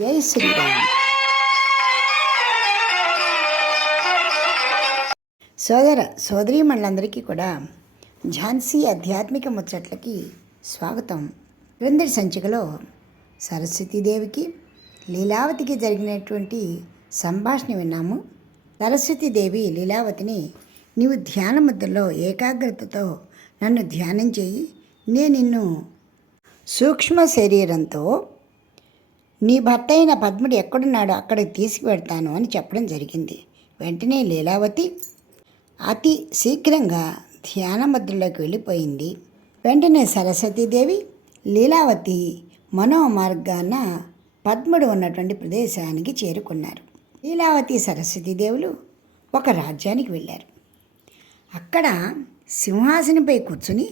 జై శ్రీరామ్. సోదర సోదరీమణులందరికీ కూడా ఝాన్సీ ఆధ్యాత్మిక ముచ్చట్లకి స్వాగతం. క్రిందటి సంచికలో సరస్వతీదేవికి లీలావతికి జరిగినటువంటి సంభాషణ విన్నాము. సరస్వతీదేవి లీలావతిని నీవు ధ్యాన ముద్రలో ఏకాగ్రతతో నన్ను ధ్యానం చేయి. నేను నిన్ను సూక్ష్మ శరీరంతో నీ భర్త అయిన పద్ముడు ఎక్కడున్నాడో అక్కడికి తీసుకువెడతాను అని చెప్పడం జరిగింది. వెంటనే లీలావతి అతి శీఘ్రంగా ధ్యానముద్రలోకి వెళ్ళిపోయింది. వెంటనే సరస్వతీదేవి లీలావతి మనో మార్గాన పద్ముడు ఉన్నటువంటి ప్రదేశానికి చేరుకున్నారు. లీలావతి సరస్వతీదేవులు ఒక రాజ్యానికి వెళ్ళారు. అక్కడ సింహాసనంపై కూర్చుని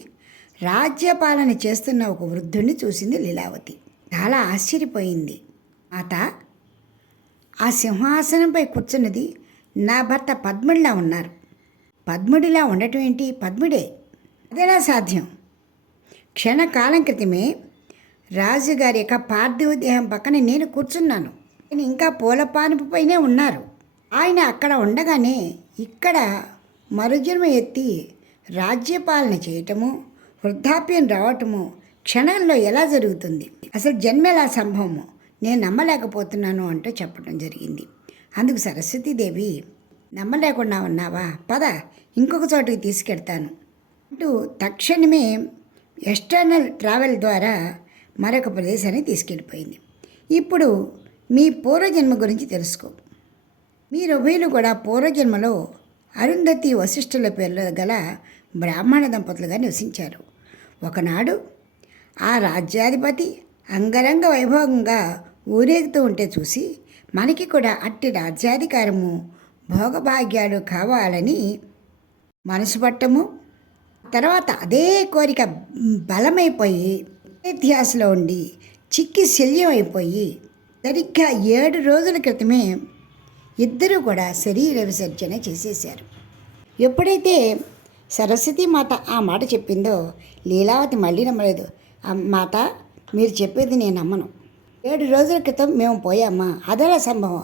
రాజ్యపాలన చేస్తున్న ఒక వృద్ధుడిని చూసింది లీలావతి. చాలా ఆశ్చర్యపోయింది. మాత ఆ సింహాసనంపై కూర్చున్నది నా భర్త పద్ముడిలా ఉన్నారు. పద్ముడిలా ఉండటం ఏంటి? పద్ముడే. అదేలా సాధ్యం? క్షణకాలం క్రితమే రాజుగారి యొక్క పార్థివ దేహం పక్కన నేను కూర్చున్నాను. ఆయన ఇంకా పూలపానుపు పైనే ఉన్నారు. ఆయన అక్కడ ఉండగానే ఇక్కడ మరుజన్మ ఎత్తి రాజ్యపాలన చేయటము వృద్ధాప్యం రావటము క్షణంలో ఎలా జరుగుతుంది? అసలు జన్మ ఎలా సంభవము నేను నమ్మలేకపోతున్నాను అంటూ చెప్పడం జరిగింది. అందుకు సరస్వతీదేవి నమ్మలేకుండా ఉన్నావా? పద ఇంకొక చోటుకి తీసుకెడతాను అంటూ తక్షణమే ఎక్స్టర్నల్ ట్రావెల్ ద్వారా మరొక ప్రదేశానికి తీసుకెళ్ళిపోయింది. ఇప్పుడు మీ పూర్వజన్మ గురించి తెలుసుకో. మీరు ఉభయులు కూడా పూర్వజన్మలో అరుంధతి వశిష్ఠుల పేర్లు గల బ్రాహ్మణ దంపతులుగా నివసించారు. ఒకనాడు ఆ రాజ్యాధిపతి అంగరంగ వైభవంగా ఊరేగుతూ ఉంటే చూసి మనకి కూడా అట్టి రాజ్యాధికారము భోగభాగ్యాలు కావాలని మనసు పట్టము. తర్వాత అదే కోరిక బలమైపోయి ఇతిహాసలో ఉండి చిక్కి శల్యం అయిపోయి సరిగ్గా ఏడు రోజుల క్రితమే ఇద్దరూ కూడా శరీర విసర్జన చేసేశారు. ఎప్పుడైతే సరస్వతి మాత ఆ మాట చెప్పిందో లీలావతి మళ్ళీ నమ్మలేదు. మాట మాత మీరు చెప్పేది నేను నమ్మను. ఏడు రోజుల క్రితం మేము పోయామా? అదలా సంభవం.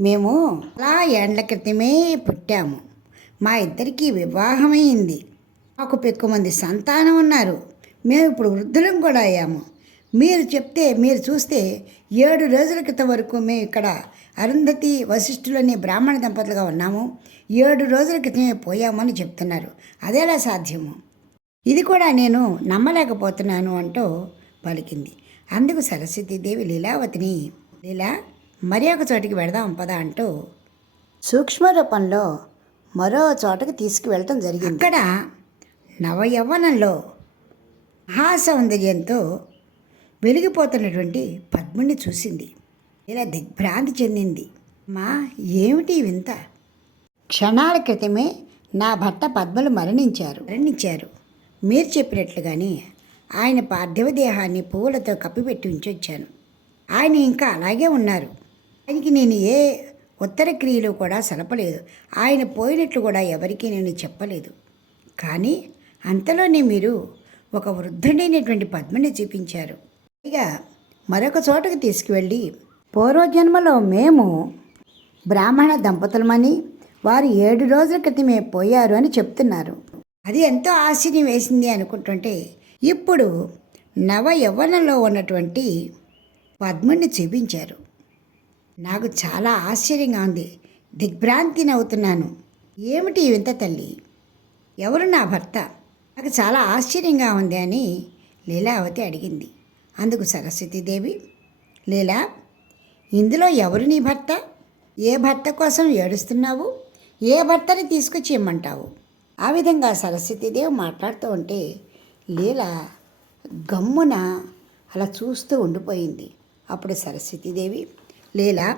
మేము అలా ఏండ్ల క్రితమే పుట్టాము. మా ఇద్దరికీ వివాహమైంది. మాకు పెక్కువ మంది సంతానం ఉన్నారు. మేము ఇప్పుడు వృద్ధులం కూడా అయ్యాము. మీరు చెప్తే మీరు చూస్తే ఏడు రోజుల క్రితం వరకు మేము ఇక్కడ అరుంధతి వశిష్ఠులు అనే బ్రాహ్మణ దంపతులుగా ఉన్నాము. ఏడు రోజుల క్రితమే పోయామని చెప్తున్నారు. అదేలా సాధ్యము? ఇది కూడా నేను నమ్మలేకపోతున్నాను అంటూ పలికింది. అందుకు సరస్వతీదేవి లీలావతిని లీలా మరి ఒక చోటికి వెళదాం పద అంటూ సూక్ష్మ రూపంలో మరో చోటకి తీసుకువెళ్ళటం జరిగింది. అక్కడ నవయవ్వనంలో మహాసౌందర్యంతో వెలిగిపోతున్నటువంటి పద్ముని చూసింది. ఇలా దిగ్భ్రాంతి చెందింది. మా ఏమిటి వింత? క్షణాల క్రితమే నా భర్త పద్మలు మరణించారు. మరణించారు. మీరు చెప్పినట్లుగానే ఆయన పార్థివ దేహాన్ని పువ్వులతో కప్పిపెట్టి ఉంచొచ్చాను. ఆయన ఇంకా అలాగే ఉన్నారు. ఆయనకి నేను ఏ ఉత్తర క్రియలు కూడా సలపలేదు. ఆయన పోయినట్లు కూడా ఎవరికీ నేను చెప్పలేదు. కానీ అంతలోనే మీరు ఒక వృద్ధుడైనటువంటి పద్మని చూపించారు. పైగా మరొక చోటకు తీసుకువెళ్ళి పూర్వజన్మలో మేము బ్రాహ్మణ దంపతులమని వారు ఏడు రోజుల క్రితమే పోయారు అని చెప్తున్నారు. అది ఎంతో ఆశ్చర్యం వేసింది అనుకుంటుంటే ఇప్పుడు నవ యవ్వనంలో ఉన్నటువంటి పద్ముని చూపించారు. నాకు చాలా ఆశ్చర్యంగా ఉంది. దిగ్భ్రాంతి అవుతున్నాను ఏమిటి వింత తల్లి? ఎవరు నా భర్త? నాకు చాలా ఆశ్చర్యంగా ఉంది అని లీలావతి అడిగింది. అందుకు సరస్వతీదేవి లీలా ఇందులో ఎవరు నీ భర్త? ఏ భర్త కోసం ఏడుస్తున్నావు? ఏ భర్తని తీసుకొచ్చి ఇమ్మంటావు? ఆ విధంగా సరస్వతీదేవి మాట్లాడుతూ ఉంటే లీల గమ్మున అలా చూస్తూ ఉండిపోయింది. అప్పుడు సరస్వతీదేవి లీల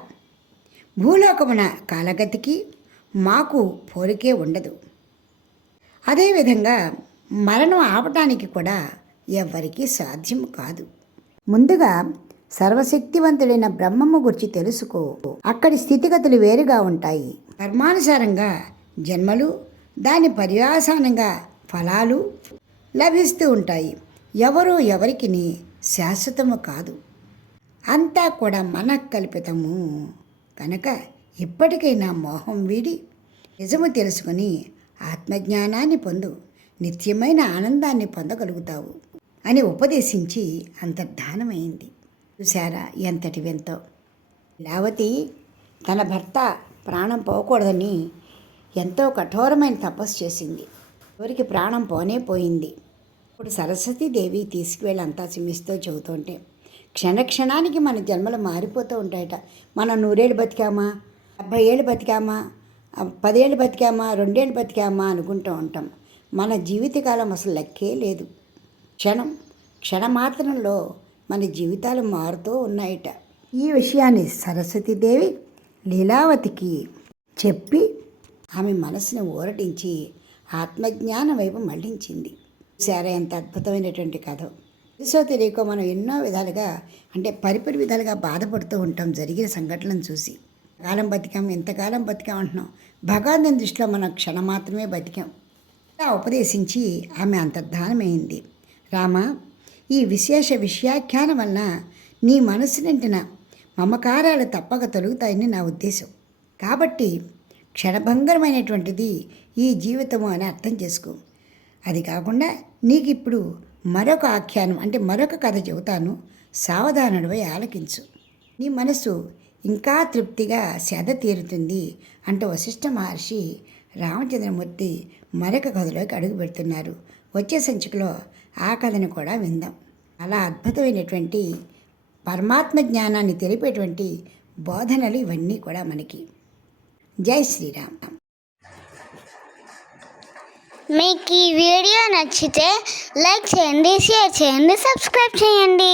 భూలోకమున కాలగతికి మాకు పోలికే ఉండదు. అదేవిధంగా మరణం ఆపటానికి కూడా ఎవ్వరికీ సాధ్యం కాదు. ముందుగా సర్వశక్తివంతుడైన బ్రహ్మము గురించి తెలుసుకో. అక్కడి స్థితిగతులు వేరుగా ఉంటాయి. కర్మానుసారంగా జన్మలు దాని పర్యాసానంగా ఫలాలు లభిస్తూ ఉంటాయి. ఎవరు ఎవరికి శాశ్వతము కాదు. అంతా కూడా మనకల్పితము కనుక ఇప్పటికైనా మోహం వీడి నిజము తెలుసుకొని ఆత్మజ్ఞానాన్ని పొందు నిత్యమైన ఆనందాన్ని పొందగలుగుతావు అని ఉపదేశించి అంతర్ధానమైంది. చూసారా ఎంతటి వింతో? లేవతి తన భర్త ప్రాణం పోకూడదని ఎంతో కఠోరమైన తపస్సు చేసింది. ఎవరికి ప్రాణం పోనే పోయింది. ఇప్పుడు సరస్వతీదేవి తీసుకువెళ్ళి అంతా సిమిస్తో చెబుతుంటే క్షణక్షణానికి మన జన్మలు మారిపోతూ ఉంటాయట. మనం నూరేళ్ళు బతికామా? డెబ్భై ఏళ్ళు బతికామా? పదేళ్ళు బతికామా? రెండేళ్ళు బతికామా? అనుకుంటూ ఉంటాం. మన జీవితకాలం అసలు లెక్కే లేదు. క్షణం క్షణమాత్రంలో మన జీవితాలు మారుతూ ఉన్నాయట. ఈ విషయాన్ని సరస్వతీదేవి లీలావతికి చెప్పి ఆమె మనసును ఊరటించి ఆత్మజ్ఞానం వైపు మళ్ళించింది. సారా ఎంత అద్భుతమైనటువంటి కథ. తెలుసో తెలియకో మనం ఎన్నో విధాలుగా అంటే పరిపరి విధాలుగా బాధపడుతూ ఉంటాం జరిగిన సంఘటనలను చూసి. కాలం బతికాం ఎంతకాలం బతికాం అంటున్నాం. భగవంతుని దృష్టిలో మనం క్షణం మాత్రమే బతికాం. ఇలా ఉపదేశించి ఆమె అంతర్ధానమైంది. రామ ఈ విశేష విషయాఖ్యానం వలన నీ మనసు నింటిన మమకారాలు తప్పక తొలుగుతాయని నా ఉద్దేశం. కాబట్టి క్షణభంగరమైనటువంటిది ఈ జీవితము అని అర్థం చేసుకో. అది కాకుండా నీకు ఇప్పుడు మరొక ఆఖ్యానం అంటే మరొక కథ చెబుతాను. సావధానుడిపై ఆలకించు. నీ మనసు ఇంకా తృప్తిగా సేద తీరుతుంది అంటూ వశిష్ఠ మహర్షి రామచంద్రమూర్తి మరొక కథలోకి అడుగు పెడుతున్నారు. వచ్చే సంచికలో ఆ కథను కూడా విందాం. అలా అద్భుతమైనటువంటి పరమాత్మ జ్ఞానాన్ని తెలిపేటువంటి బోధనలు ఇవన్నీ కూడా మనకి. జై శ్రీరామ్. మీకు ఈ వీడియో నచ్చితే లైక్ చేయండి షేర్ చేయండి సబ్స్క్రైబ్ చేయండి.